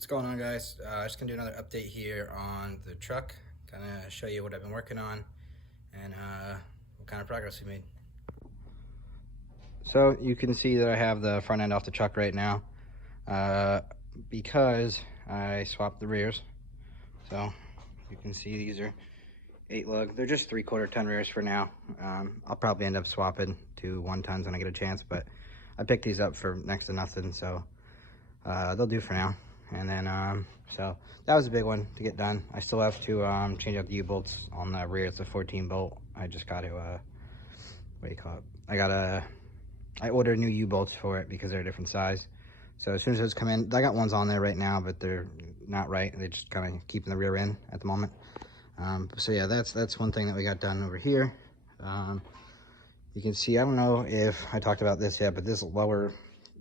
What's going on, guys? Just gonna do another update here on the truck, kind of show you what I've been working on and what kind of progress we made. So you can see that I have the front end off the truck right now because I swapped the rears. So you can see these are 8 lug. They're just 3/4 ton rears for now. I'll probably end up swapping to 1 tons when I get a chance, but I picked these up for next to nothing, so they'll do for now. And then so that was a big one to get done. I still have to change out the U-bolts on the rear. It's a 14 bolt. I just got to what do you call it, I ordered new U-bolts for it because they're a different size. So as soon as those come in, I got ones on there right now, but they're not right. They're just kind of keeping the rear in at the moment. So yeah, that's one thing that we got done over here. You can see, I don't know if I talked about this yet, but this lower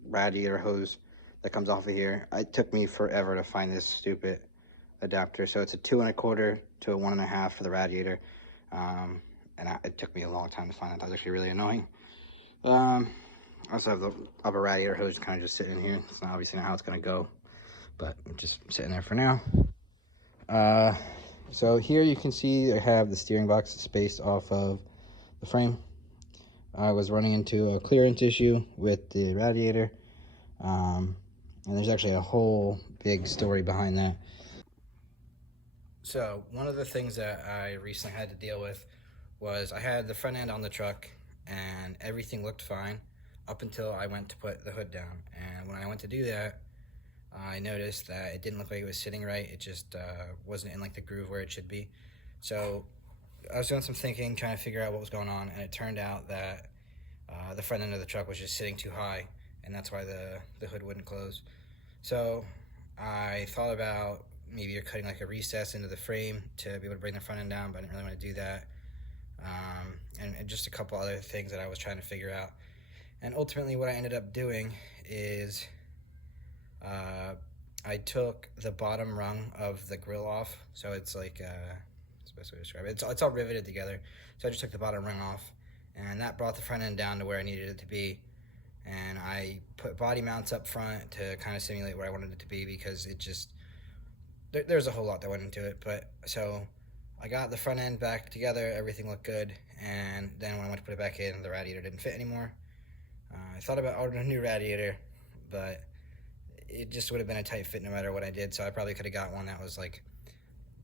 radiator hose that comes off of here, it took me forever to find this stupid adapter. So it's a 2 1/4 to a 1 1/2 for the radiator. It took me a long time to find that. That was actually really annoying. I also have the upper radiator hose kind of just sitting in here. It's not obviously not how it's going to go, but I'm just sitting there for now. So here you can see I have the steering box spaced off of the frame. I was running into a clearance issue with the radiator, and there's actually a whole big story behind that. So one of the things that I recently had to deal with was I had the front end on the truck and everything looked fine up until I went to put the hood down. And when I went to do that, I noticed that it didn't look like it was sitting right. It just wasn't in like the groove where it should be. So I was doing some thinking, trying to figure out what was going on, and it turned out that the front end of the truck was just sitting too high, and that's why the hood wouldn't close. So I thought about maybe you're cutting like a recess into the frame to be able to bring the front end down, but I didn't really want to do that. And just a couple other things that I was trying to figure out. And ultimately what I ended up doing is I took the bottom rung of the grill off. So it's like, that's the best way to describe it. It's all riveted together. So I just took the bottom rung off, and that brought the front end down to where I needed it to be. And I put body mounts up front to kind of simulate where I wanted it to be, because it just, there's a whole lot that went into it. But so I got the front end back together, everything looked good, and then when I went to put it back in, the radiator didn't fit anymore. I thought about ordering a new radiator, but it just would have been a tight fit no matter what I did, so I probably could have got one that was like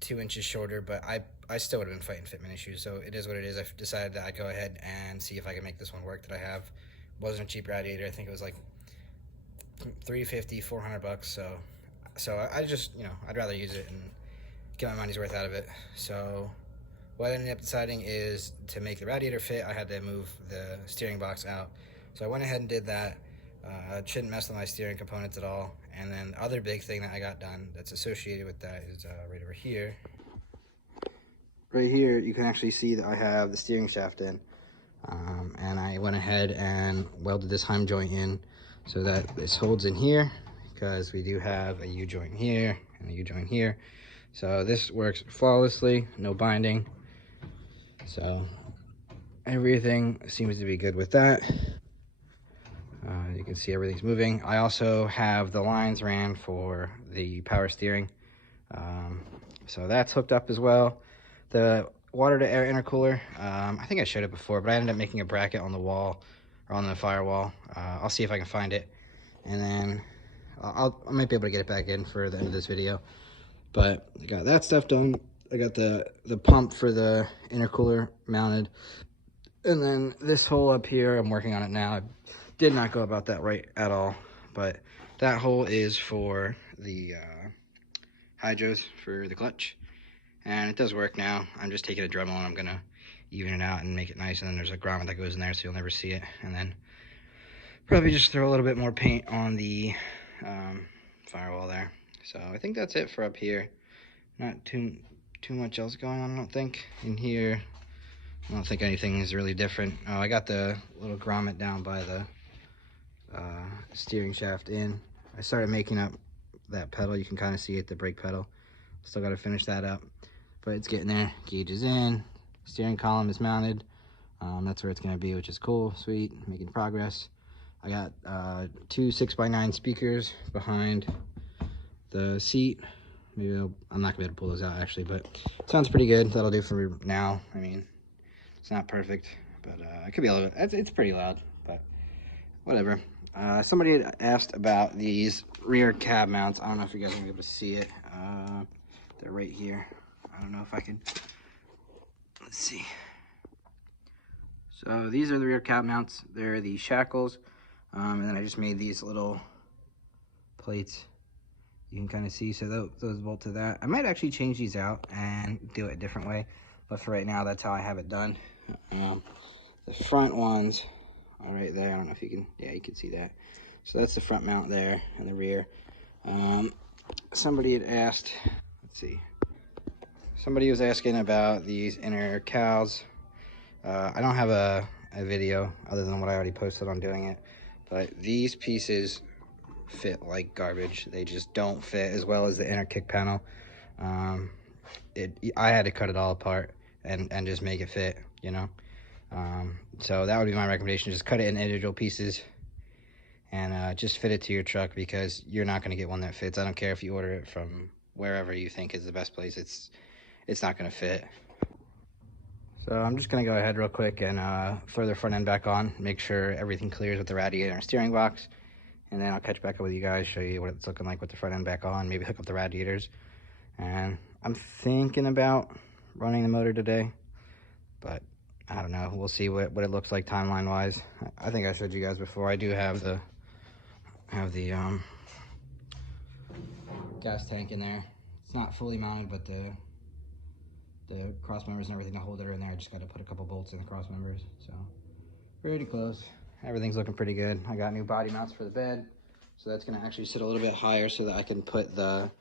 2 inches shorter, but I still would have been fighting fitment issues, so it is what it is. I decided that I'd go ahead and see if I could make this one work that I have. It wasn't a cheap radiator. I think it was like $350, $400, so I just, I'd rather use it and get my money's worth out of it. So what I ended up deciding is to make the radiator fit, I had to move the steering box out. So I went ahead and did that. It shouldn't mess with my steering components at all. And then the other big thing that I got done that's associated with that is right over here. Right here, you can actually see that I have the steering shaft in. And I went ahead and welded this Heim joint in so that this holds in here, because we do have a U-joint here and a U-joint here. So this works flawlessly, no binding. So everything seems to be good with that. You can see everything's moving. I also have the lines ran for the power steering. So that's hooked up as well. The water to air intercooler, I think I showed it before, but I ended up making a bracket on the wall, or on the firewall. I'll see if I can find it. And then I might be able to get it back in for the end of this video. But I got that stuff done. I got the pump for the intercooler mounted. And then this hole up here, I'm working on it now. I did not go about that right at all. But that hole is for the hydros for the clutch. And it does work now. I'm just taking a Dremel and I'm going to even it out and make it nice. And then there's a grommet that goes in there so you'll never see it. And then probably just throw a little bit more paint on the firewall there. So I think that's it for up here. Not too much else going on, I don't think. In here, I don't think anything is really different. Oh, I got the little grommet down by the steering shaft in. I started making up that pedal. You can kind of see it, the brake pedal. Still got to finish that up, but it's getting there. Gauge is in. Steering column is mounted. That's where it's going to be, which is cool. Sweet. Making progress. I got 2 6x9 speakers behind The seat, maybe I'm not gonna be able to pull those out actually, but it sounds pretty good. That'll do for now. I mean, it's not perfect, but it could be a little bit. It's pretty loud, but whatever. Somebody had asked about these rear cab mounts. I don't know if you guys are gonna be able to see it. They're right here. I don't know if I can. Let's see. So these are the rear cab mounts. They're the shackles, and then I just made these little plates. You can kind of see, so those bolt to that. I might actually change these out and do it a different way, but for right now, that's how I have it done. The front ones are right there. I don't know if you can, yeah, you can see that. So that's the front mount there, and the rear. Somebody had asked, let's see. Somebody was asking about these inner cowls. I don't have a video other than what I already posted on doing it, but these pieces fit like garbage. They just don't fit as well as the inner kick panel. I had to cut it all apart and just make it fit, you know. So that would be my recommendation. Just cut it in individual pieces and just fit it to your truck, because you're not going to get one that fits. I don't care if you order it from wherever you think is the best place. It's not going to fit. So I'm just going to go ahead real quick and throw the front end back on, make sure everything clears with the radiator and steering box, and then I'll catch back up with you guys, show you what it's looking like with the front end back on, maybe hook up the radiators. And I'm thinking about running the motor today, but I don't know. We'll see what it looks like timeline wise. I think I showed you guys before, I do have the gas tank in there. It's not fully mounted, but the cross members and everything to hold it are in there. I just got to put a couple bolts in the cross members. So pretty close. Everything's looking pretty good. I got new body mounts for the bed, so that's going to actually sit a little bit higher so that I can put the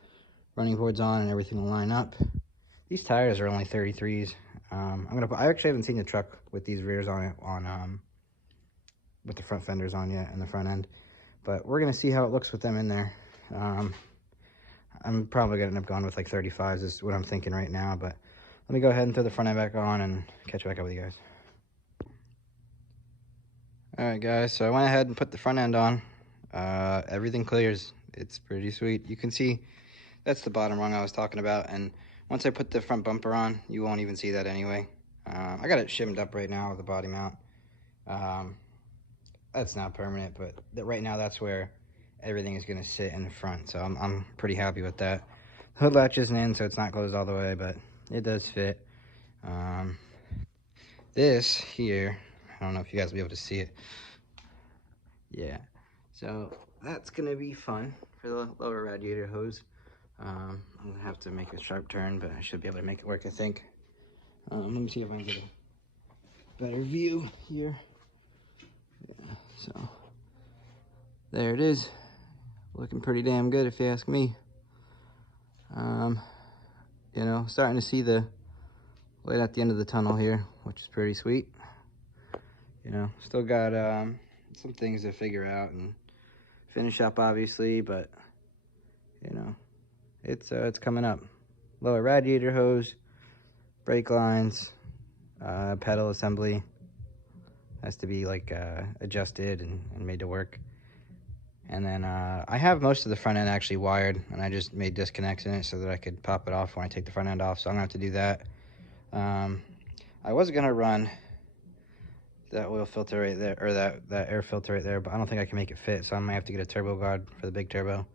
running boards on and everything will line up. These tires are only 33s. I actually haven't seen the truck with these rears on it, with the front fenders on yet and the front end, but we're going to see how it looks with them in there. I'm probably going to end up going with like 35s is what I'm thinking right now, but let me go ahead and throw the front end back on and catch back up with you guys. All right, guys, so I went ahead and put the front end on. Everything clears. It's pretty sweet. You can see that's the bottom rung I was talking about, and once I put the front bumper on, you won't even see that anyway. I got it shimmed up right now with the body mount. That's not permanent, but right now that's where everything is going to sit in the front, so I'm pretty happy with that. Hood latch isn't in, so it's not closed all the way, but it does fit. This here, I don't know if you guys will be able to see it. Yeah, so that's going to be fun for the lower radiator hose. I'm going to have to make a sharp turn, but I should be able to make it work, I think. Let me see if I can get a better view here. Yeah, so there it is. Looking pretty damn good if you ask me. You know, starting to see the light at the end of the tunnel here, which is pretty sweet. You know, still got some things to figure out and finish up, obviously, but you know, it's coming up. Lower radiator hose, brake lines, pedal assembly has to be like adjusted and made to work. And then I have most of the front end actually wired, and I just made disconnects in it so that I could pop it off when I take the front end off, so I'm gonna have to do that. I was gonna run that oil filter right there, or that air filter right there, but I don't think I can make it fit, so I might have to get a turbo guard for the big turbo.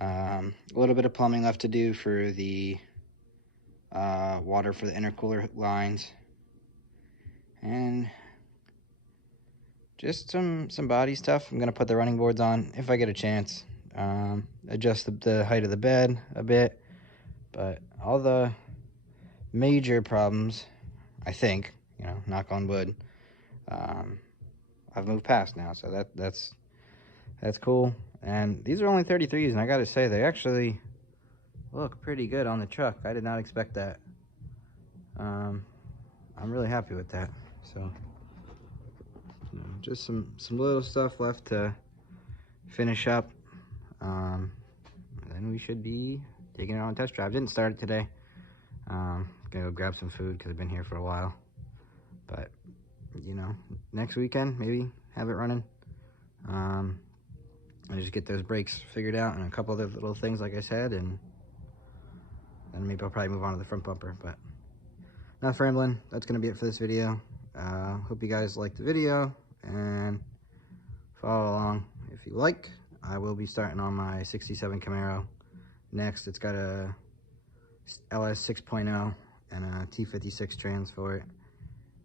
A little bit of plumbing left to do for the water for the intercooler lines, and just some body stuff. I'm gonna put the running boards on if I get a chance. Adjust the height of the bed a bit, but all the major problems, I think, you know, knock on wood, I've moved past now, so that's cool. And these are only 33s, and I gotta say, they actually look pretty good on the truck. I did not expect that. I'm really happy with that. So you know, just some little stuff left to finish up, and then we should be taking it on a test drive. Didn't start it today. Gonna go grab some food because I've been here for a while, but you know, next weekend maybe have it running. and just get those brakes figured out and a couple other little things, like I said, and then maybe I'll probably move on to the front bumper. But enough rambling. That's going to be it for this video. Hope you guys liked the video, and follow along if you like. I will be starting on my 67 Camaro next. It's got a LS 6.0 and a T56 trans for it,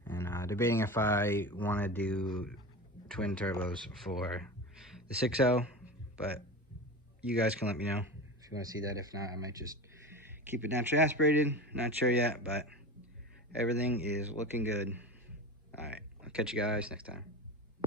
and debating if I want to do twin turbos for the 6.0, but you guys can let me know if you want to see that. If not, I might just keep it naturally aspirated. Not sure yet, but everything is looking good. All right, I'll catch you guys next time.